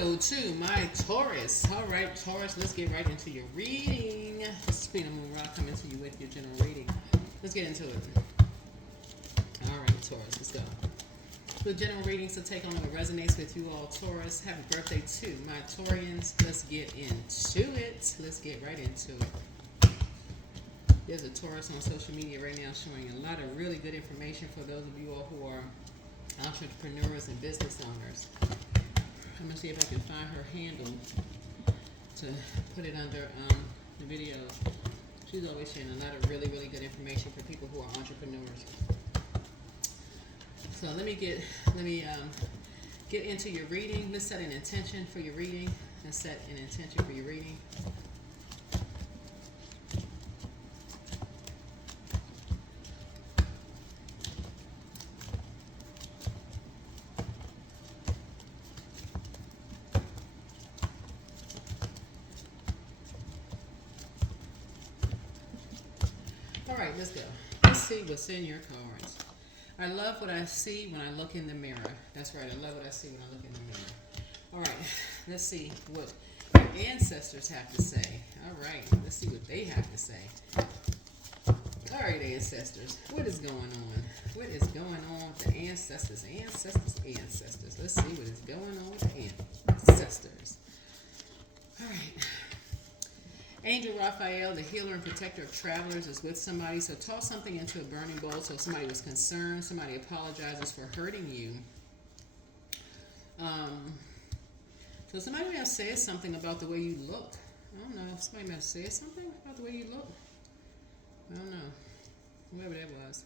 Hello to my Taurus. All right, Taurus, let's get right into your reading. This is Queen Amun Ra coming to you with your general reading. Let's get into it. All right, Taurus, let's go. With general readings to take on what resonates with you all, Taurus. Happy birthday to my Taurians. Let's get into it. Let's get right into it. There's a Taurus on social media right now showing a lot of really good information for those of you all who are entrepreneurs and business owners. I'm going to see if I can find her handle to put it under the video. She's always sharing a lot of really, really good information for people who are entrepreneurs. So let me get into your reading. Let's set an intention for your reading. Let's set an intention for your reading. All right, let's go. Let's see what's in your cards. I love what I see when I look in the mirror. That's right, I love what I see when I look in the mirror. All right, let's see what your ancestors have to say. All right, let's see what they have to say. All right, ancestors, what is going on? What is going on with the ancestors? Ancestors. Let's see what is going on with the ancestors. All right. Angel Raphael, the healer and protector of travelers, is with somebody. So toss something into a burning bowl. So if somebody was concerned, somebody apologizes for hurting you. So somebody may have said something about the way you look. I don't know. Somebody may have said something about the way you look. I don't know. Whatever that was.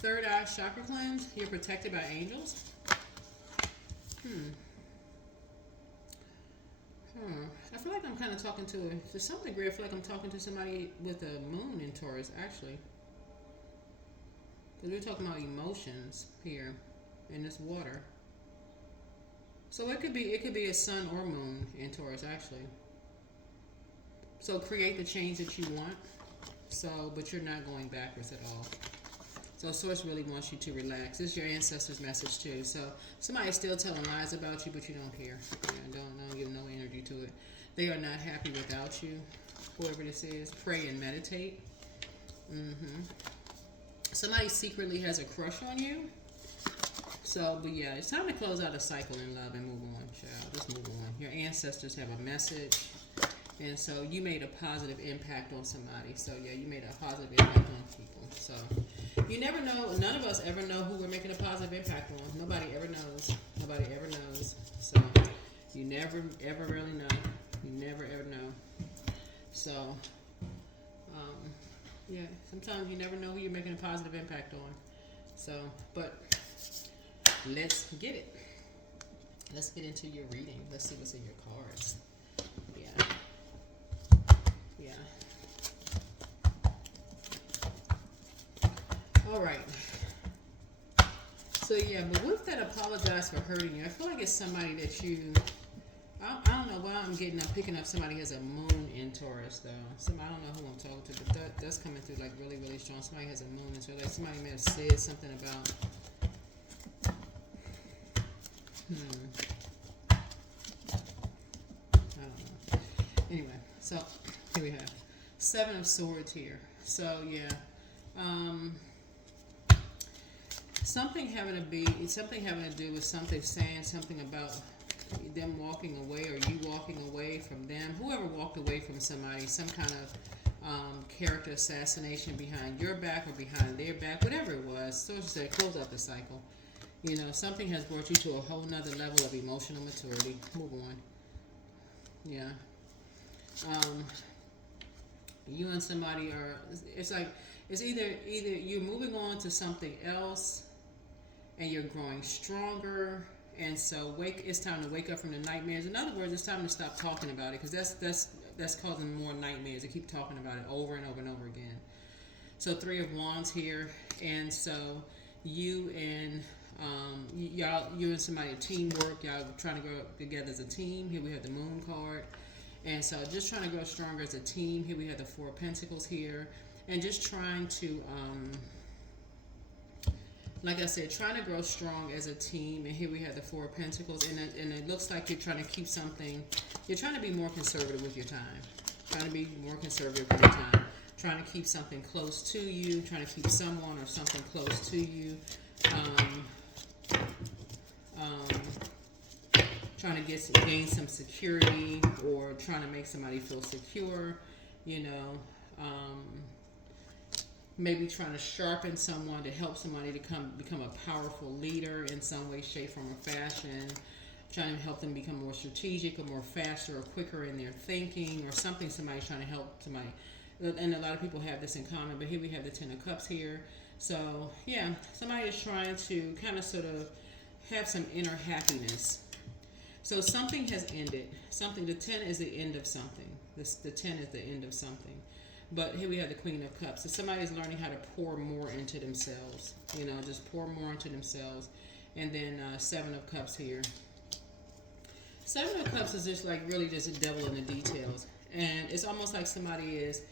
Third eye chakra cleanse. You're protected by angels. I feel like I'm kind of talking to some degree, I feel like I'm talking to somebody with a moon in Taurus, actually. Because we're talking about emotions here in this water. So it could be a sun or moon in Taurus, actually. So create the change that you want. So, but you're not going backwards at all. So Source really wants you to relax. This is your ancestors' message too. So somebody's still telling lies about you, but you don't care. Yeah, don't give no energy to it. They are not happy without you. Whoever this is, pray and meditate. Somebody secretly has a crush on you. So, but yeah, it's time to close out a cycle in love and move on, child. Just move on. Your ancestors have a message. And so you made a positive impact on somebody. So yeah, you made a positive impact on people. So you never know. None of us ever know who we're making a positive impact on. Nobody ever knows. Nobody ever knows. So you never ever really know. You never ever know. So yeah, sometimes you never know who you're making a positive impact on. So, but let's get it. Let's get into your reading. Let's see what's in your cards. Yeah. All right. So yeah, but with that apologize for hurting you, I feel like it's somebody that you, I don't know why I'm picking up somebody who has a moon in Taurus though. I don't know who I'm talking to, but that's coming through like really, really strong. Somebody has a moon in Taurus. Like somebody may have said something about, I don't know. Anyway, so here we have Seven of Swords here. So yeah, something having to do with something saying something about them walking away or you walking away from them. Whoever walked away from somebody, some kind of character assassination behind your back or behind their back, whatever it was. So to say, close out the cycle. You know, something has brought you to a whole nother level of emotional maturity. Move on. Yeah. You and somebody are, it's like, it's either you're moving on to something else and you're growing stronger, and so it's time to wake up from the nightmares. In other words, it's time to stop talking about it, because that's causing more nightmares to keep talking about it over and over and over again. So Three of Wands here, and so you and you and somebody, teamwork, y'all trying to grow together as a team. Here we have the Moon card, and so just trying to grow stronger as a team. Here we have the Four of Pentacles here, and just trying to like I said, trying to grow strong as a team. And here we have the Four of Pentacles, and it looks like you're trying to keep something. You're trying to be more conservative with your time. Trying to be more conservative with your time. Trying to keep something close to you. Trying to keep someone or something close to you. Trying to gain some security, or trying to make somebody feel secure. You know. Maybe trying to sharpen someone to help somebody to become a powerful leader in some way, shape, form, or fashion. Trying to help them become more strategic or more faster or quicker in their thinking, or something. Somebody's trying to help somebody. And a lot of people have this in common, but here we have the Ten of Cups here. So, yeah, somebody is trying to kind of sort of have some inner happiness. So something has ended. The 10 is the end of something. The 10 is the end of something. But here we have the Queen of Cups. So somebody is learning how to pour more into themselves. You know, just pour more into themselves. And then Seven of Cups here. Seven of Cups is just like really just a devil in the details. And it's almost like somebody is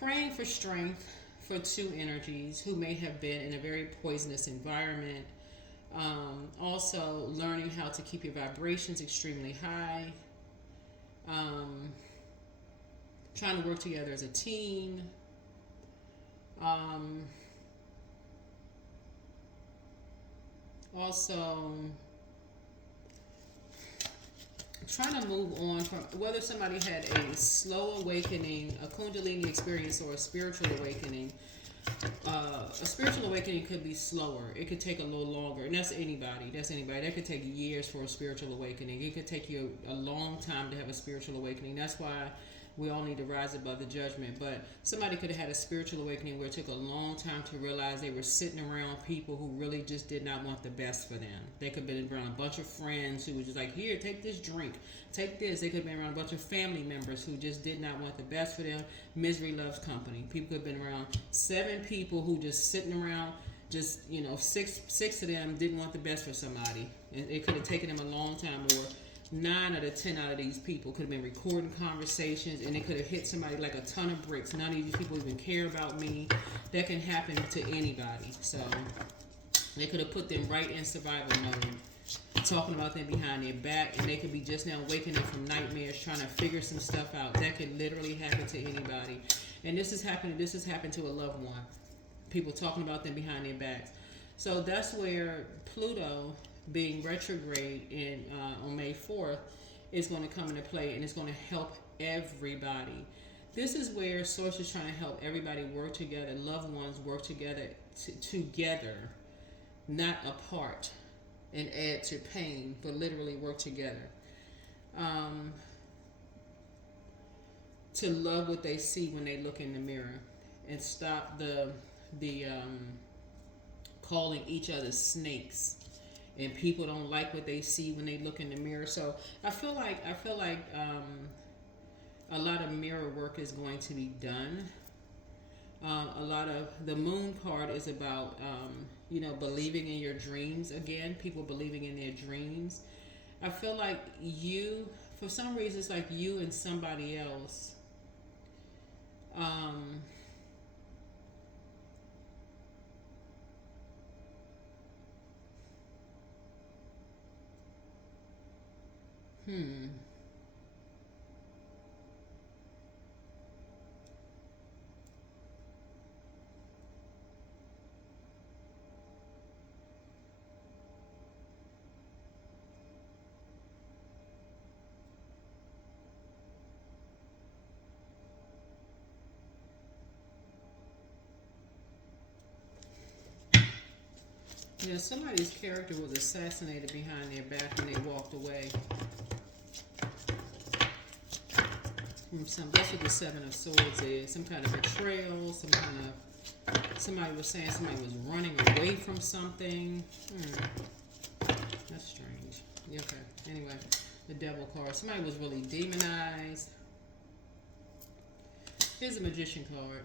praying for strength for two energies who may have been in a very poisonous environment. Also learning how to keep your vibrations extremely high. Trying to work together as a team. Also, trying to move on from whether somebody had a slow awakening, a Kundalini experience, or a spiritual awakening. A spiritual awakening could be slower. It could take a little longer. And that's anybody. That could take years for a spiritual awakening. It could take you a long time to have a spiritual awakening. That's why we all need to rise above the judgment. But somebody could have had a spiritual awakening where it took a long time to realize they were sitting around people who really just did not want the best for them. They could have been around a bunch of friends who were just like, here, take this drink, take this. They could have been around a bunch of family members who just did not want the best for them. Misery loves company. People could have been around 7 people who just sitting around, just, you know, six of them didn't want the best for somebody. And it could have taken them a long time, or 9 out of 10 out of these people could have been recording conversations, and it could have hit somebody like a ton of bricks. None of these people even care about me. That can happen to anybody. So they could have put them right in survival mode, talking about them behind their back, and they could be just now waking up from nightmares, trying to figure some stuff out. That could literally happen to anybody. And this has happened to a loved one. People talking about them behind their backs. So that's where Pluto being retrograde on May 4th is going to come into play, and it's going to help everybody. This is where Source is trying to help everybody work together, loved ones work together, together, not apart, and add to pain, but literally work together. To love what they see when they look in the mirror, and stop the calling each other snakes. And people don't like what they see when they look in the mirror. So I feel like a lot of mirror work is going to be done. A lot of the Moon card is about believing in your dreams again. People believing in their dreams. I feel like you, for some reason, it's like you and somebody else. Yeah, somebody's character was assassinated behind their back when they walked away. That's what the Seven of Swords is. Some kind of betrayal, somebody was saying somebody was running away from something. That's strange. Yeah, okay. Anyway, the Devil card. Somebody was really demonized. Here's a Magician card.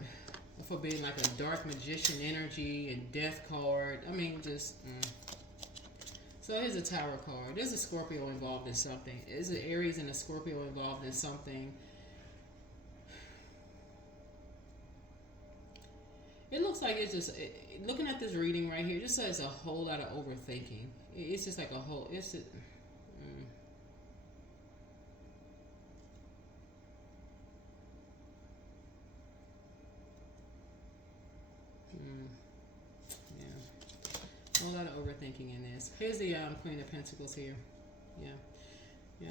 For being like a dark magician energy, and Death card. I mean, just. So here's a Tower card. There's a Scorpio involved in something. There's an Aries and a Scorpio involved in something. It looks almost like it's just looking at this reading right here. Just says a whole lot of overthinking. It's just like a whole. Yeah, a whole lot of overthinking in this. Here's the Queen of Pentacles here. Yeah, yeah.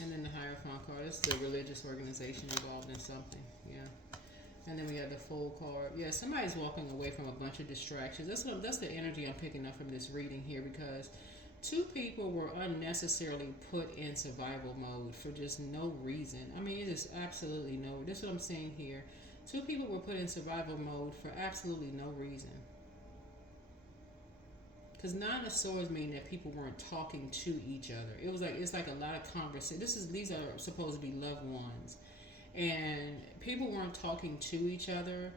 And then the Hierophant card. It's the religious organization involved in something. Yeah. And then we have the Fool card. Yeah, somebody's walking away from a bunch of distractions. That's the energy I'm picking up from this reading here, because two people were unnecessarily put in survival mode for just no reason. I mean, it is absolutely no. This is what I'm saying here. Two people were put in survival mode for absolutely no reason. Because Nine of Swords mean that people weren't talking to each other. It's like a lot of conversation. These are supposed to be loved ones, and people weren't talking to each other.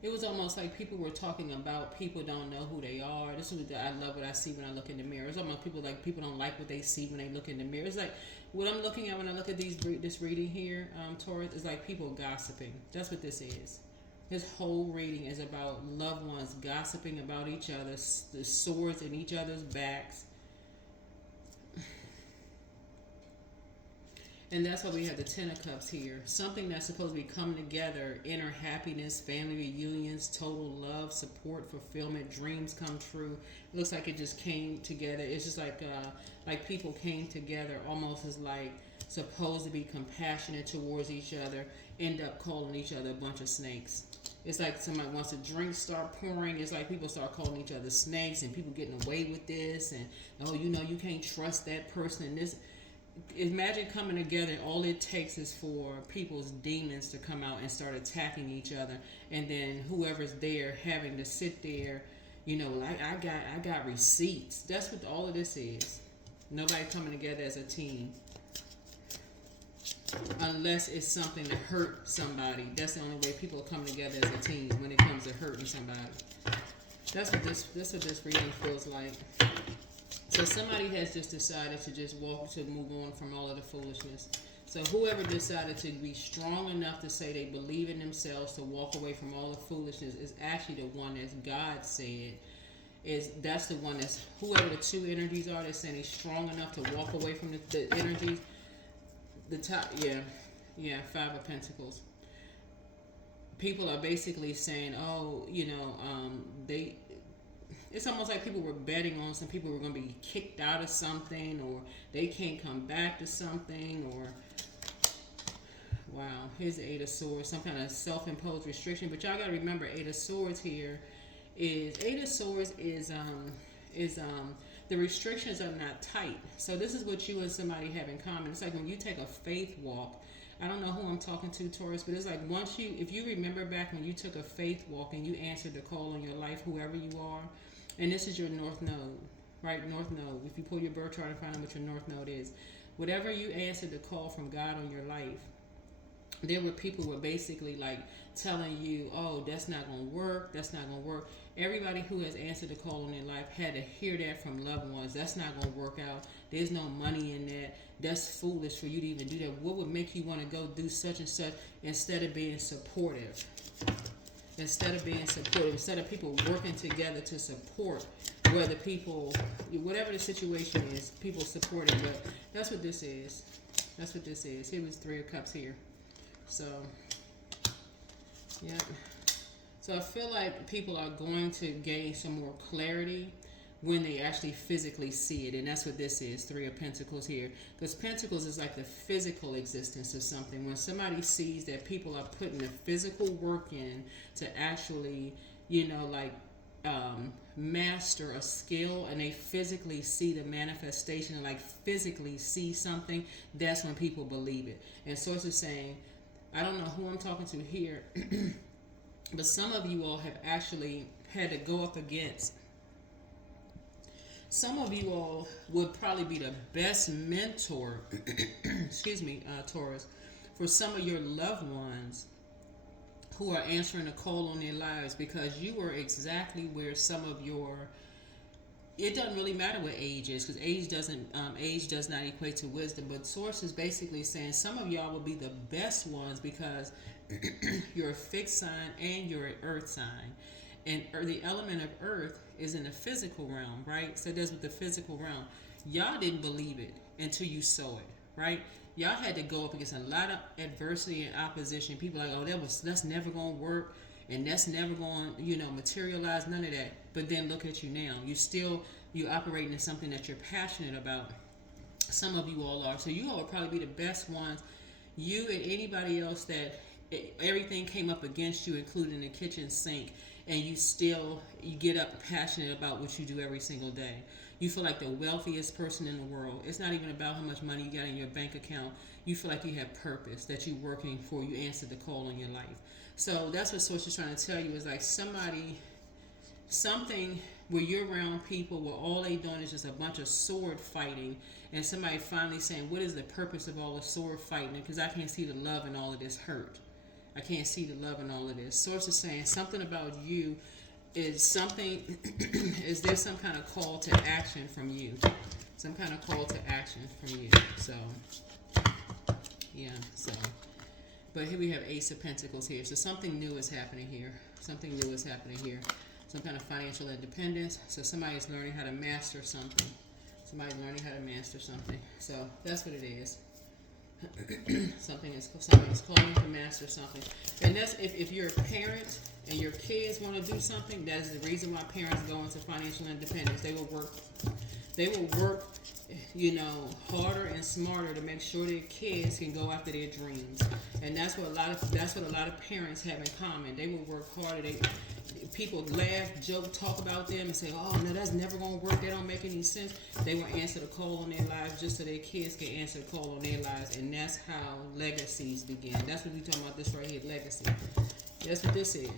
It was almost like people were talking about people don't know who they are. This is what I love what I see when I look in the mirror. It's almost people don't like what they see when they look in the mirror. It's like what I'm looking at when I look at this reading here, Taurus, is like people gossiping. That's what this is. This whole reading is about loved ones gossiping about each other, the swords in each other's backs. And that's why we have the Ten of Cups here. Something that's supposed to be coming together, inner happiness, family reunions, total love, support, fulfillment, dreams come true. It looks like it just came together. It's just like people came together almost as like supposed to be compassionate towards each other, end up calling each other a bunch of snakes. It's like somebody wants a drink start pouring. It's like people start calling each other snakes, and people getting away with this, and you can't trust that person. And this, imagine coming together. And all it takes is for people's demons to come out and start attacking each other, and then whoever's there having to sit there. I got receipts. That's what all of this is. Nobody coming together as a team. Unless it's something to hurt somebody. That's the only way people are coming together as a team, when it comes to hurting somebody. That's what this reading feels like. So somebody has just decided to just move on from all of the foolishness. So whoever decided to be strong enough to say they believe in themselves, to walk away from all the foolishness, is actually the one that God said. That's the one that's, whoever the two energies are, that's saying he's strong enough to walk away from the energies. The top, yeah, Five of Pentacles. People are basically saying, it's almost like people were betting on some people were going to be kicked out of something, or they can't come back to something, or wow, here's the Eight of Swords, some kind of self-imposed restriction. But y'all got to remember, Eight of Swords here is the restrictions are not tight. So this is what you and somebody have in common. It's like when you take a faith walk. I don't know who I'm talking to, Taurus, but it's like if you remember back when you took a faith walk and you answered the call in your life, whoever you are, and this is your North Node, right? North Node. If you pull your birth chart and find out what your North Node is, whatever you answered the call from God on your life, there were people who were basically like telling you, oh, that's not going to work. That's not going to work. Everybody who has answered the call in their life had to hear that from loved ones. That's not going to work out. There's no money in that. That's foolish for you to even do that. What would make you want to go do such and such instead of being supportive? Instead of people working together to support, whatever the situation is, people supporting. But that's what this is. Here was Three of Cups here. So, yeah. So I feel like people are going to gain some more clarity when they actually physically see it. And that's what this is, Three of Pentacles here. Because Pentacles is like the physical existence of something. When somebody sees that people are putting the physical work in to actually, master a skill, and they physically see the manifestation and like physically see something, that's when people believe it. And Source is saying, I don't know who I'm talking to here, but some of you all have actually had to go up against. Some of you all would probably be the best mentor, Taurus, for some of your loved ones who are answering a call on their lives, because you were exactly where some of your it doesn't really matter what age is, because age does not equate to wisdom. But source is basically saying some of y'all will be the best ones because you're a fixed sign and you're an earth sign, and the element of earth is in the physical realm, right? So that's with the physical realm. Y'all didn't believe it until you saw it, right? Y'all had to go up against a lot of adversity and opposition. People are like, oh, that's never gonna work, and that's never gonna materialize. None of that. But then look at you now. You operating in something that you're passionate about. Some of you all are. So you all will probably be the best ones. You and anybody else that everything came up against you, including the kitchen sink, and you get up passionate about what you do every single day. You feel like the wealthiest person in the world. It's not even about how much money you got in your bank account. You feel like you have purpose, that you're working for. You answer the call in your life. So that's what Source is trying to tell you, is like something where you're around people where all they doing is just a bunch of sword fighting, and somebody finally saying, what is the purpose of all the sword fighting? Because I can't see the love in all of this hurt. I can't see the love in all of this. Source is saying something about you is something, is there some kind of call to action from you? Some kind of call to action from you. So, yeah, so. But here we have Ace of Pentacles here. So something new is happening here. Something new is happening here. Some kind of financial independence. So somebody is learning how to master something. Somebody's learning how to master something. So that's what it is. Somebody's calling to master something. And that's if you're a parent and your kids want to do something, that is the reason why parents go into financial independence. They will work harder and smarter to make sure their kids can go after their dreams. And that's what a lot of parents have in common. They will work harder. People laugh, joke, talk about them and say, oh, no, that's never going to work. That don't make any sense. They will answer the call on their lives just so their kids can answer the call on their lives. And that's how legacies begin. That's what we're talking about, this right here, legacy. That's what this is.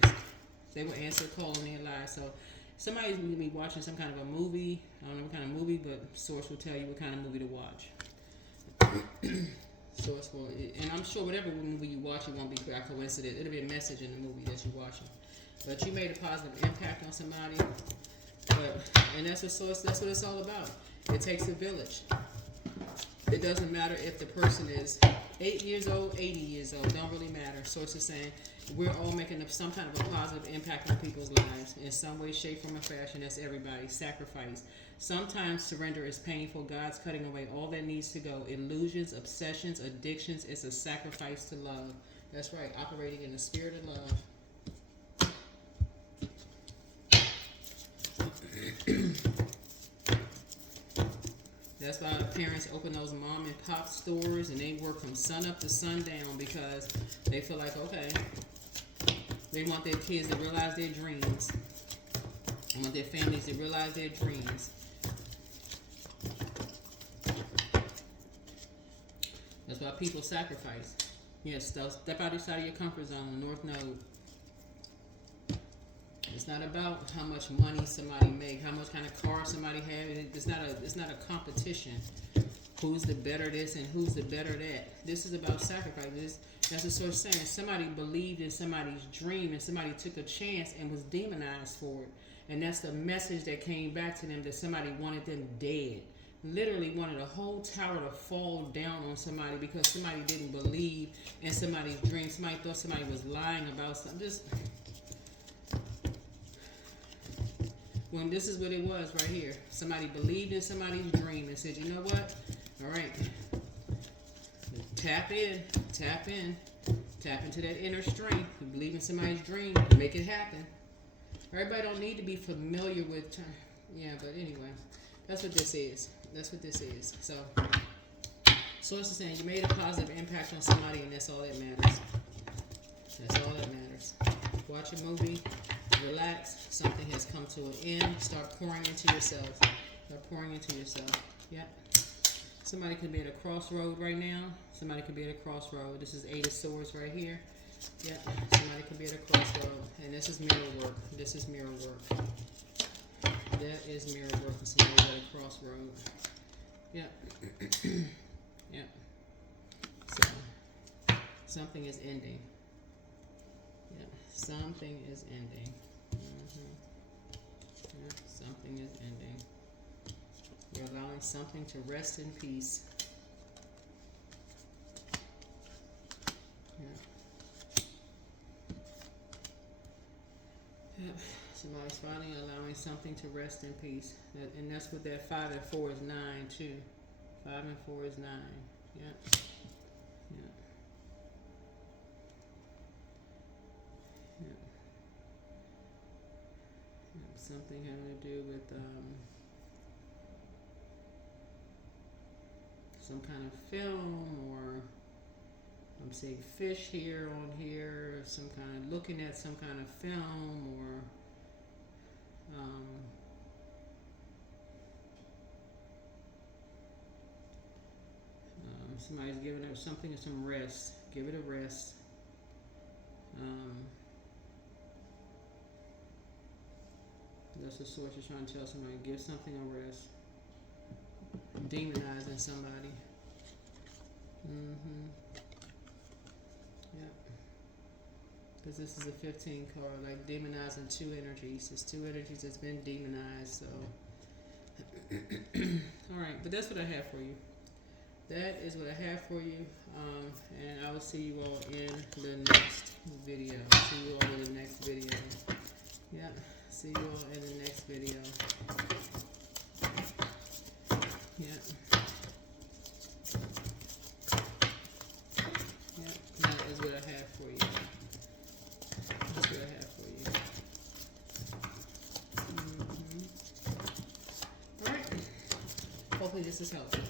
They will answer the call on their lives. So somebody's going to be watching some kind of a movie. I don't know what kind of movie, but Source will tell you what kind of movie to watch. Source will, and I'm sure whatever movie you watch, it won't be a coincidence. It'll be a message in the movie that you're watching. But you made a positive impact on somebody. And that's what it's all about. It takes a village. It doesn't matter if the person is 8 years old, 80 years old. Don't really matter. Source is saying we're all making some kind of a positive impact on people's lives in some way, shape, form, or fashion. That's everybody. Sacrifice. Sometimes surrender is painful. God's cutting away all that needs to go. Illusions, obsessions, addictions. It's a sacrifice to love. That's right. Operating in the spirit of love. That's why the parents open those mom and pop stores and they work from sun up to sundown, because they feel like, okay, they want their kids to realize their dreams. They want their families to realize their dreams. That's why people sacrifice. Yes, step outside of your comfort zone, North Node. It's not about how much money somebody make, how much kind of car somebody have. It's not a competition. Who's the better this and who's the better that. This is about sacrifice. That's the Source saying. Somebody believed in somebody's dream and somebody took a chance and was demonized for it. And that's the message that came back to them, that somebody wanted them dead. Literally wanted a whole tower to fall down on somebody because somebody didn't believe in somebody's dream. Somebody thought somebody was lying about something. When this is what it was right here. Somebody believed in somebody's dream and said, you know what? All right. Tap into that inner strength. You believe in somebody's dream. Make it happen. Everybody don't need to be familiar with, but anyway. That's what this is. So, Source is saying you made a positive impact on somebody, and that's all that matters. Watch a movie. Relax. Something has come to an end. Start pouring into yourself. Yep. Somebody could be at a crossroad right now. This is 8 of Swords right here. Yep. Somebody could be at a crossroad. And this is mirror work. That is mirror work for somebody at a crossroad. Yep. Yep. So, something is ending. Yep. Something is ending. Something is ending. allowing something to rest in peace. Yeah. Somebody's finally allowing something to rest in peace. And that's what that 5 and 4 is 9 too. 5 and 4 is 9. Yeah. Yeah. Yeah. Yeah. Something having to do with some kind of film, or I'm seeing fish here on here, some kind of looking at some kind of film, or somebody's giving her something some rest. Give it a rest. That's the source is trying to tell somebody. Give something a rest. Demonizing somebody. Yep. Because this is a 15 card, like demonizing two energies. It's two energies that's been demonized. So, all right. But that's what I have for you. That is what I have for you, and I will see you all in the next video. See you all in the next video. Yeah, see you all in the next video. Yeah. Yeah, that is what I have for you. That's what I have for you. All right. Hopefully this is helpful.